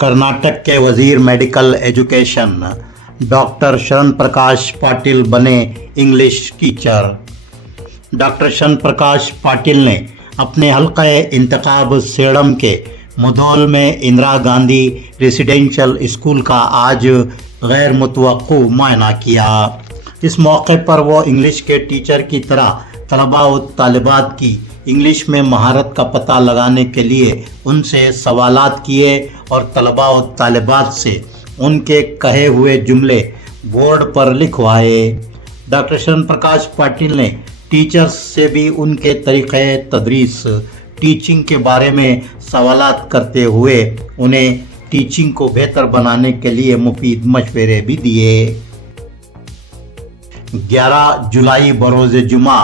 कर्नाटक के वजीर medical education doctor शरण प्रकाश पाटिल बने इंग्लिश टीचर। डॉक्टर शरण प्रकाश पाटिल ने अपने हल्क़े इंतखाब सेडम के मुधोल में इंदिरा गांधी रेसिडेंशियल स्कूल का आज गैर मुतवक्कु मुआयना किया। इस मौके पर वो इंग्लिश के टीचर की तरह तलबा व तालिबात की इंग्लिश में महारत का पता लगाने के लिए उनसे सवालात किए और तलबा व तालिबात से उनके कहे हुए जुमले बोर्ड पर लिखवाए। डॉक्टर शरण प्रकाश पाटिल ने टीचर्स से भी उनके तरीक़े तदरीस टीचिंग के बारे में सवालात करते हुए उन्हें टीचिंग को बेहतर बनाने के लिए मुफीद मशवरे भी दिए। 11 जुलाई बरोज़ जुमा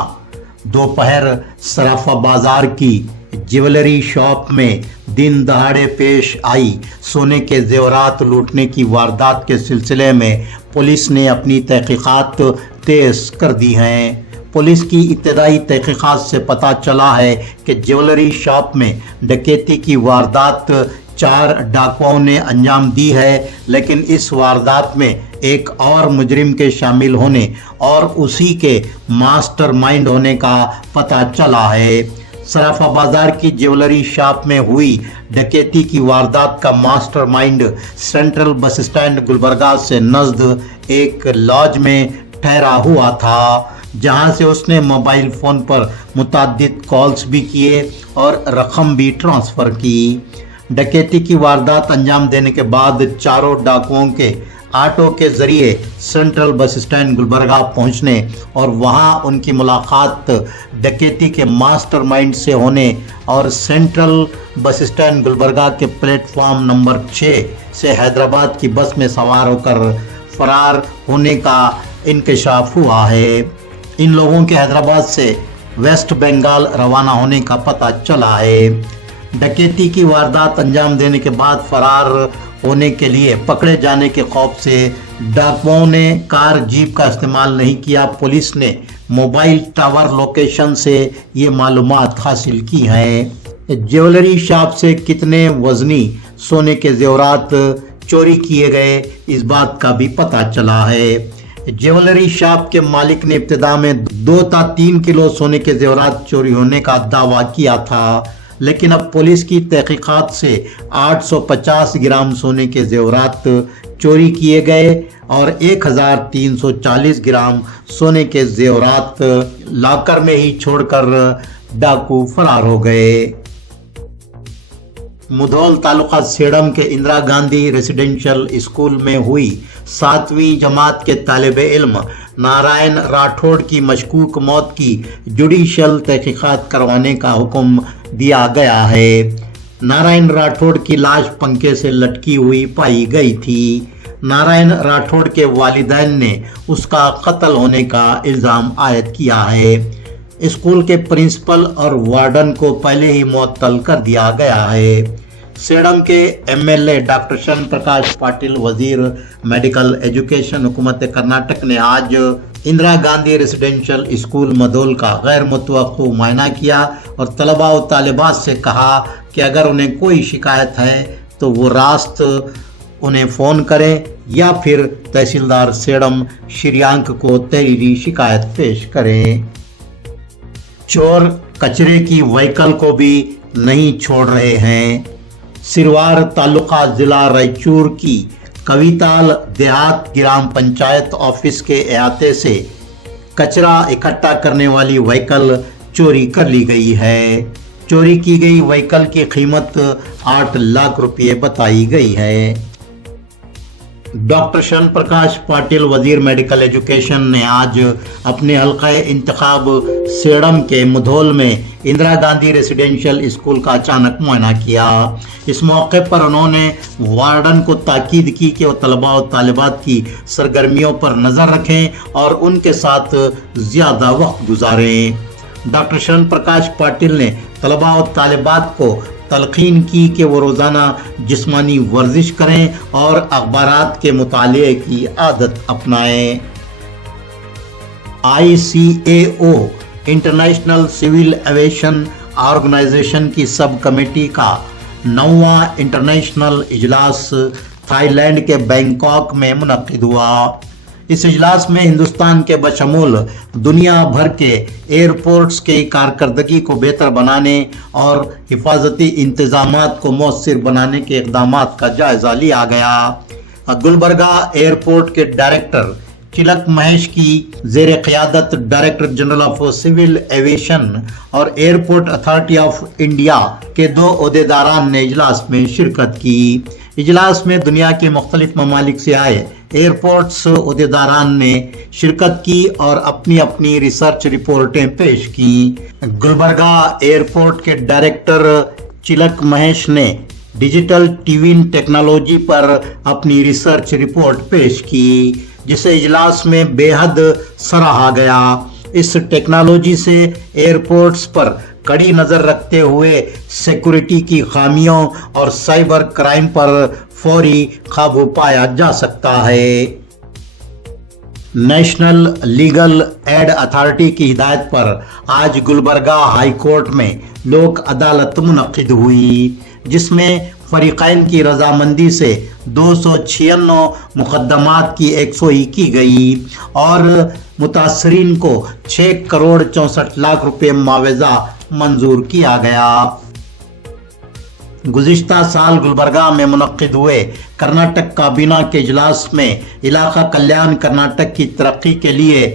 दोपहर सराफा बाजार की ज्वेलरी शॉप में दिन दहाड़े पेश आई सोने के जेवरात लूटने की वारदात के सिलसिले में पुलिस ने अपनी तहकीकात तेज़ कर दी हैं। पुलिस की इब्तदाई तहकीकात से पता चला है कि ज्वेलरी शॉप में डकैती की वारदात 4 डाकुओं ने अंजाम दी है, लेकिन इस वारदात में एक और मुजरिम के शामिल होने और उसी के मास्टरमाइंड होने का पता चला है। सराफा बाजार की ज्वेलरी शॉप में हुई डकैती की वारदात का mastermind central bus stand Gulbarga से नज़द एक लॉज में ठहरा हुआ था, जहां से उसने मोबाइल फ़ोन पर मुतअद्दिद कॉल्स भी किए और रकम भी ट्रांसफ़र की। डकैती की वारदात अंजाम देने के बाद चारों डाकुओं के ऑटो के ज़रिए सेंट्रल बस स्टैंड गुलबर्गा पहुंचने और वहां उनकी मुलाकात डकैती के मास्टरमाइंड से होने और सेंट्रल बस स्टैंड गुलबर्गा के प्लेटफॉर्म नंबर 6 से हैदराबाद की बस में सवार होकर फरार होने का इंकशाफ हुआ है। इन लोगों के हैदराबाद से वेस्ट बंगाल रवाना होने का पता चला है। डकैती की वारदात अंजाम देने के बाद फरार होने के लिए पकड़े जाने के खौफ से डाकुओं ने कार जीप का इस्तेमाल नहीं किया। पुलिस ने मोबाइल टावर लोकेशन से ये मालूमात हासिल की हैं। ज्वेलरी शॉप से कितने वजनी सोने के जेवरात चोरी किए गए, इस बात का भी पता चला है। ज्वेलरी शॉप के मालिक ने इब्तिदा में 2 था 3 किलो सोने के जेवरात चोरी होने का दावा किया था, लेकिन अब पुलिस की तहकीकात से 850 ग्राम सोने के जेवरात चोरी किए गए और 1340 ग्राम सोने के जेवरात लॉकर में ही छोड़कर डाकू फरार हो गए। मुधोल तालुका सेडम के इंदिरा गांधी रेसिडेंशियल स्कूल में हुई 7वीं जमात के तालिब इल्म नारायण राठौड़ की मशकूक मौत की जुडिशल तहकीकात करवाने का हुक्म दिया गया है। नारायण राठौड़ की लाश पंखे से लटकी हुई पाई गई थी। नारायण राठौड़ के वालिदैन ने उसका कत्ल होने का इल्ज़ाम आयद किया है। स्कूल के प्रिंसिपल और वार्डन को पहले ही मुअत्तल कर दिया गया है। सेडम के एमएलए डॉक्टर शरण प्रकाश पाटिल वजीर मेडिकल एजुकेशन हुकूमत कर्नाटक ने आज इंदिरा गांधी रेसिडेंशियल स्कूल मधोल का गैर मुतवक्कु मुआयना किया और तलबा व तालिबात से कहा कि अगर उन्हें कोई शिकायत है तो वो रास्त उन्हें फ़ोन करें या फिर तहसीलदार सेडम श्रियांक को तहरीरी शिकायत पेश करें। चोर कचरे की व्हीकल को भी नहीं छोड़ रहे हैं। सिरवार तालुका ज़िला रायचूर की कविताल देहात ग्राम पंचायत ऑफिस के अहाते से कचरा इकट्ठा करने वाली व्हीकल चोरी कर ली गई है। चोरी की गई व्हीकल की कीमत 8 लाख रुपये बताई गई है। डॉक्टर शरण प्रकाश पाटिल वजीर मेडिकल एजुकेशन ने आज अपने हल्क़े इंतखाब सेडम के मुधोल में इंदिरा गांधी रेसिडेंशियल स्कूल का अचानक मुआयना किया। इस मौके पर उन्होंने वार्डन को ताकीद की कि वो तलबा और तालिबात की सरगर्मियों पर नज़र रखें और उनके साथ ज़्यादा वक्त गुजारें। डॉक्टर शरण प्रकाश पाटिल ने तलबा और तालिबात को तलकीन की कि वो रोज़ाना जिस्मानी वर्जिश करें और अखबारात के मुताले की आदत अपनाएं। ICAO international civil aviation organisation की सब कमेटी का 9वां इंटरनेशनल इजलास थाई लैंड के बैंकॉक में मुनक्किद हुआ। इस इजलास में हिंदुस्तान के बशमूल दुनिया भर के एयरपोर्ट्स की कारकर्दगी को बेहतर बनाने और हिफाजती इंतजामात को मौसर बनाने के इक़दामात का जायजा लिया गया। गुलबर्गा एयरपोर्ट के डायरेक्टर तिलक महेश की ज़ेर क़यादत director general of civil aviation और एयरपोर्ट अथॉरिटी ऑफ इंडिया के 2 ओहदेदारान ने इजलास में शिरकत की। इजलास में दुनिया के मुख्तलिफ ममालिक से आए एयरपोर्ट्स ओहदेदारान ने शिरकत की और अपनी अपनी रिसर्च रिपोर्टें पेश की। गुलबर्गा एयरपोर्ट के डायरेक्टर तिलक महेश ने डिजिटल ट्विन टेक्नोलॉजी पर अपनी रिसर्च रिपोर्ट पेश की, जिसे इजलास में बेहद सराहा गया। इस टेक्नोलॉजी से एयरपोर्ट्स पर कड़ी नज़र रखते हुए सिक्योरिटी की खामियों और साइबर क्राइम पर फौरी काबू पाया जा सकता है। नेशनल लीगल एड अथॉरिटी की हिदायत पर आज गुलबर्गा हाई कोर्ट में लोक अदालत मुनक्किद हुई, जिसमें फरीक़ैन की रजामंदी से 296 मुकदमात की 101 की गई और मुतासरीन को 6 करोड़ 64 लाख रुपए मुआवजा मंजूर किया गया। गुज़िश्ता साल गुलबर्गा में मुनक्किद हुए कर्नाटक काबीना के इजलास में इलाका कल्याण कर्नाटक की तरक्की के लिए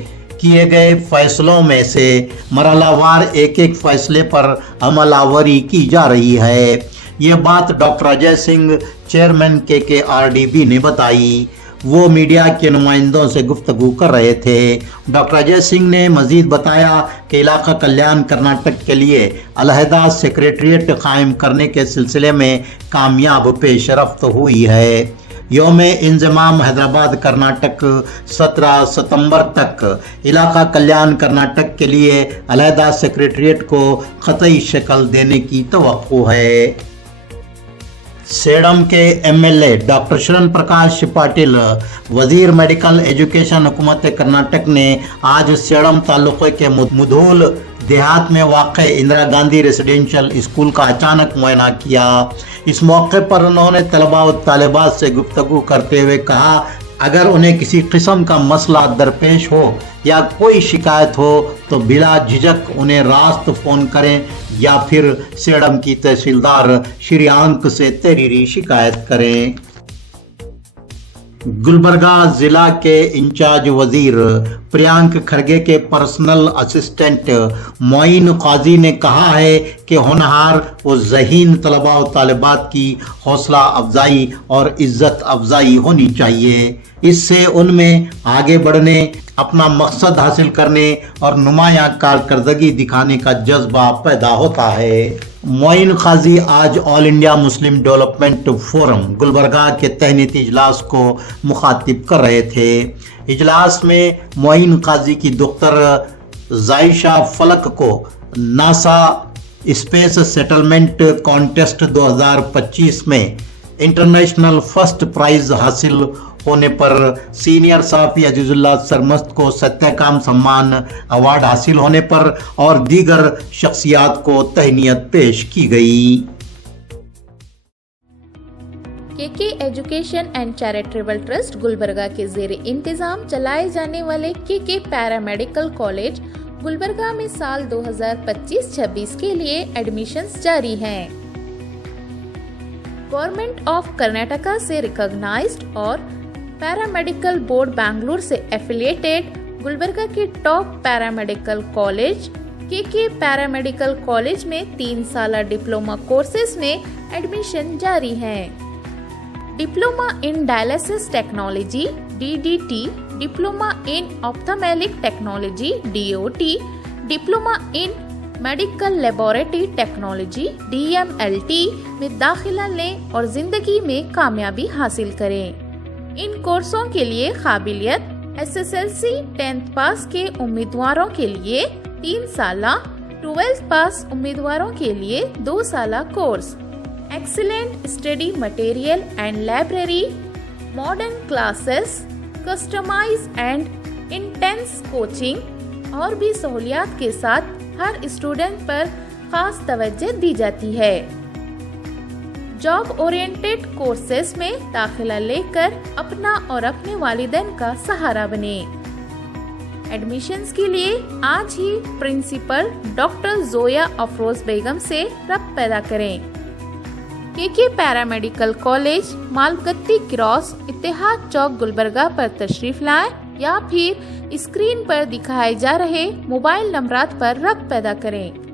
किए गए फैसलों में से मरहलावार एक फैसले पर अमलावरी की जा रही है। ये बात doctor Ajay Singh chairman KKRDB ने बताई। वो मीडिया के नुमाइंदों से गुफ्तगू कर रहे थे। डॉक्टर अजय सिंह ने मजीद बताया कि इलाका कल्याण कर्नाटक के लिए अलहदा सेक्रेटरीट कायम करने के सिलसिले में कामयाब पेशरफ्त हुई है। यौम इंज़माम हैदराबाद कर्नाटक 17 सितंबर तक इलाका कल्याण कर्नाटक के लिए अलहदा सेक्रेटरीट को ख़तई शक्ल देने की तवक्को है। सेडम के MLA डॉक्टर शरण प्रकाश पाटिल वजीर मेडिकल एजुकेशन हुकूमत कर्नाटक ने आज सेडम तालुक़े के मुधोल देहात में वाक़ इंदिरा गांधी रेसिडेंशियल स्कूल का अचानक मुआयना किया। इस मौके पर उन्होंने तलबा और तालिबात से गुफ्तगू करते हुए कहा, अगर उन्हें किसी किस्म का मसला दरपेश हो या कोई शिकायत हो तो बिला झिझक उन्हें रास्त फ़ोन करें या फिर सेडम की तहसीलदार श्रीयांक से तहरीरी शिकायत करें। गुलबर्गा जिला के इंचार्ज वजीर प्रियांक खरगे के पर्सनल असिस्टेंट मोइन काजी ने कहा है कि होनहार व ज़हीन तलबा और तालिबात की हौसला अफजाई और इज़्ज़त अफजाई होनी चाहिए। इससे उनमें आगे बढ़ने, अपना मकसद हासिल करने और नुमायां कारकर्दगी दिखाने का जज्बा पैदा होता है। मोइन काजी आज all India Muslim development forum Gulbarga के तहनीती इजलास को मुखातिब कर रहे थे। इजलास में मोइन काजी की डॉक्टर जायशा फलक को नासा स्पेस सेटलमेंट कॉन्टेस्ट 2025 में इंटरनेशनल फर्स्ट प्राइज हासिल होने पर सीनियर सहाफ़ी अजीजुल्लाह सरमस्त को सत्यकाम सम्मान अवार्ड हासिल होने पर और दीगर शख्सियात को तहनीत पेश की गई। KK education and charitable trust Gulbarga के ज़ेरे इंतज़ाम चलाए जाने वाले KK पैरामेडिकल कॉलेज गुलबर्गा में साल 2025-26 के लिए एडमिशन्स जारी हैं। गवर्नमेंट ऑफ कर्नाटका से रिकॉग्नाइज्ड और पैरामेडिकल बोर्ड बेंगलुरु से एफिलिएटेड गुलबर्गा के top paramedical college KK paramedical college में 3 साल डिप्लोमा कोर्सेज में एडमिशन जारी है। Diploma in dialysis technology DDT, diploma in ophthalmic technology DOT, diploma in medical laboratory technology DMLT में दाखिला लें और जिंदगी में कामयाबी हासिल करें। इन कोर्सों के लिए काबिलियत SSLC 10th पास के उम्मीदवारों के लिए 3 साल, 12th पास उम्मीदवारों के लिए 2 साल course, excellent study material and library, modern classes, customise and intense coaching और भी सहूलियात के साथ हर स्टूडेंट पर खास तवज्जो दी जाती है। जॉब ओरिएंटेड कोर्सेज में दाखिला लेकर अपना और अपने वालिदैन का सहारा बने। एडमिशन्स के लिए आज ही प्रिंसिपल डॉक्टर जोया अफरोज बेगम से रब्त पैदा करें। केके पैरामेडिकल कॉलेज मालगत्ती क्रॉस इत्तेहाद चौक गुलबर्गा पर तशरीफ लाएं या फिर स्क्रीन पर दिखाए जा रहे मोबाइल नंबरात पर रब्त पैदा करें।